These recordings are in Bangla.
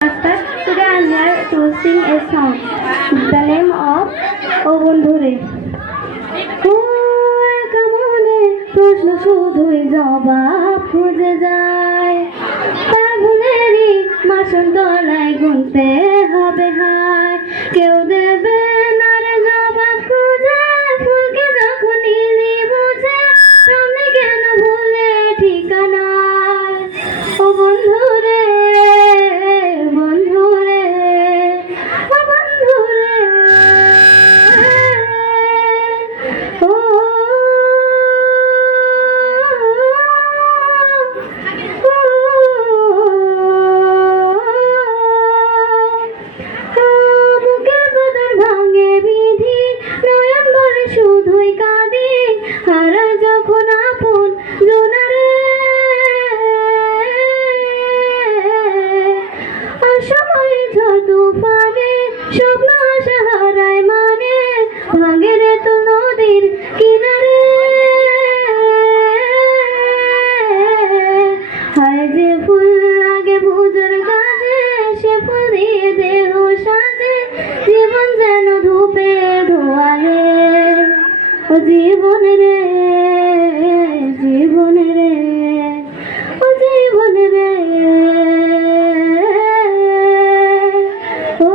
Today I am here to sing a song. The name of O Bondhure. কেমনে প্রশ্ন শুধুই জবাব খুঁজে যায়, তা ভুলেরই মাসন তলায় গুনতে হবে হায়। কেউ দেবে না রে জবাব খুঁজে, ফুলকে যখন নীলি বুঝে থামলে কেন ভুলে ঠিকানায়। ও বন্ধুরে বন্ধুরে ও বন্ধুরে ও বুকের বাদর ভাঙে বিধি, নয়ন বলে শুধুই কাঁদি, হারায় যখন আপন জোনারে। অসময়ে ঝড় তুফানে স্বপ্ন আশা হারায় মানে, ভাঙে রে তো নদীর কিনারে। হায় যে ফুল লাগে পুজোর কাজে, সে ফুল দিয়ে দেহ সাজে, জীবন যেন ধূপে ধোয়ালে। ও জীবন রে জীবন রে ও জীবন রে ও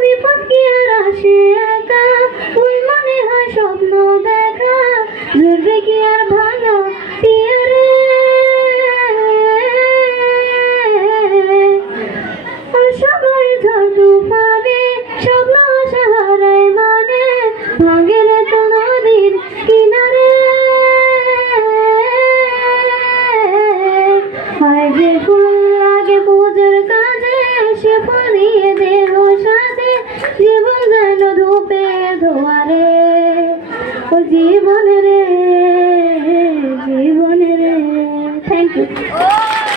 বিপদ কি আর আসে একা, ওই মনে হয় স্বপ্ন দেখা, ঝরবে কি আর ভাঙা টিয়ারে। সবাই ঝড় তুফানে স্বপ্ন আশা হারায় মানে, ভাঙে রে তো নদীর কিনারে। হয় যে ফুল লাগে পুজোর কাজে, সে ফুল দিয়ে দেহ সাজে, জীবন যেন ধূপে ধোয়ারে। ও জীবন রে জীবন রে। Thank you.